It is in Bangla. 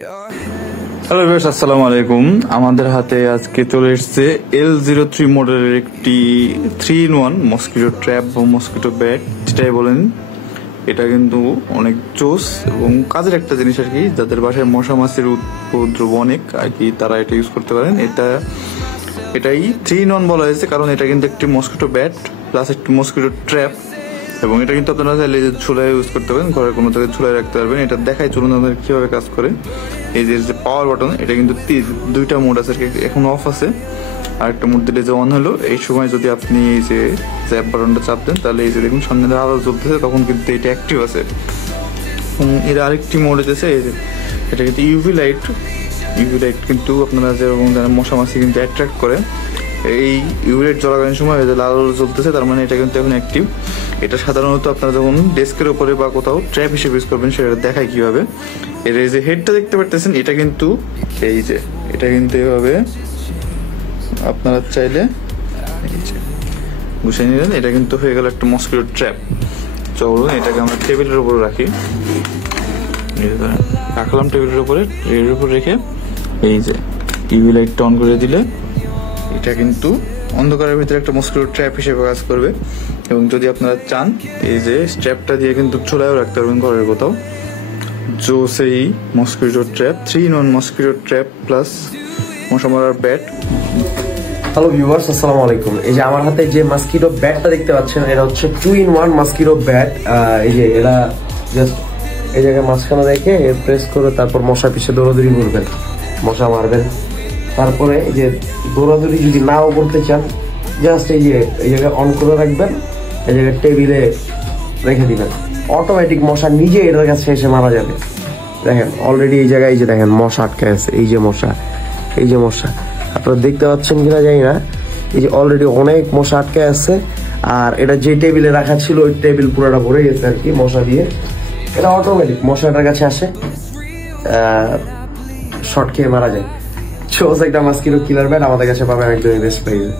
হ্যালো ভিউয়ার্স, আসসালামু আলাইকুম। আমাদের হাতে আজকে চলে এসেছে L03 মডেলের একটি 3-in-1 মসকিটো ট্র্যাপ বা মসকিটো ব্যাট, যেটাই বলেন। এটা কিন্তু অনেক জোস এবং কাজের একটা জিনিস আর কি। যাদের বাসায় মশা মাছির উপদ্রব অনেক আর কি, তারা এটা ইউজ করতে পারেন। এটাই 3-in-1 বলা হয়েছে কারণ এটা কিন্তু একটি মসকিটো ব্যাট প্লাস একটি মসকিটো ট্র্যাপ, এবং এটা কিন্তু আপনারা চাইলে ঝুলায় ইউজ করতে পারেন, ঘরের কোনো জায়গায় ঝুলায় রাখতে পারবেন। এটা দেখাই চলুন আমাদের কিভাবে কাজ করে। এই যে পাওয়ার বাটন, এটা কিন্তু দুইটা মোড আছে, এখন অফ আছে। আর একটা মোড দিলে যে অন হলো, এই সময় যদি আপনি এই যে জ্যাপ বাটনটা চাপ দেন, তাহলে এই যে দেখুন সামনে আলো জ্বলতেছে, তখন কিন্তু এটা অ্যাক্টিভ আছে। এর আরেকটি মোড হচ্ছে এই যে, এটা কিন্তু ইউভি লাইট কিন্তু আপনারা যেরকম জানেন মশা মাছি কিন্তু অ্যাট্রাক্ট করে। এই ইউভি লাইট জ্বলাকালীন সময় লাল আলো জ্বলতেছে, তার মানে এটা কিন্তু এখন অ্যাক্টিভ। এটা সাধারণত আপনারা যখন ডেস্কের উপরে বা কোথাও ট্র্যাপ হিসেবে ইউজ করবেন, সেটা দেখায় কিভাবে। এর এই যে হেডটা দেখতে পারতেছেন, এটা কিন্তু এই যে এটা কিন্তু এভাবে আপনারা চাইলে গুছিয়ে নিলেন, এটা কিন্তু হয়ে গেল একটা মসকিটো ট্র্যাপ। চলুন এটাকে আমরা টেবিলের উপরে রাখি, রাখলাম টেবিলের উপরে, এর উপর রেখে এই যে ইউভি লাইটটা অন করে দিলে এটা কিন্তু অন্ধকারের ভিতরে একটা মসকিটো ট্র্যাপ হিসেবে কাজ করবে। এবং যদি আপনারা চান, এই যে স্ট্র্যাপটা দিয়ে কিন্তু ঝোলায়ও রাখতে পারবেন ঘরের কোথাও। সেই mosquito trap 3-in-1 mosquito trap plus মশা মারার ব্যাট। হ্যালো ভিউয়ার্স, আসসালামু আলাইকুম। এই যে আমার হাতে যে মসকিটো ব্যাটটা দেখতে পাচ্ছেন, এটা হচ্ছে 2-in-1 মসকিটো ব্যাট। এই যে এটা জাস্ট এই জায়গায় মাঝখানে রেখে প্রেস করে তারপর মশা পিছে দৌড়াদৌড়ি করবেন, মশা মারবেন। তারপরে এই যে দৌড়াদৌড়ি যদি নাও করতে চান, জাস্ট এই যে এই জায়গায় অন করে রাখবেন, এই জায়গায় টেবিলে রেখে দিবেন। অটোমেটিক মশা নিজে এটার কাছে এসে মারা যাবে। দেখেন অলরেডি এই জায়গায় এই যে দেখেন মশা আটকে আছে, এই যে মশা আপনারা দেখতে পাচ্ছেন কিনা জানি না। এই যে অলরেডি অনেক মশা আটকে আছে। আর এটা যে টেবিলে রাখা ছিল, ওই টেবিল পুরোটা ভরে গেছে আর কি মশা দিয়ে। এটা অটোমেটিক মশাটার কাছে আসে, শর্ট খেয়ে মারা যায়। একটা মসকিটো কিলার ব্যাট আমাদের কাছে পাবেন একদমই বেস্ট প্রাইসে।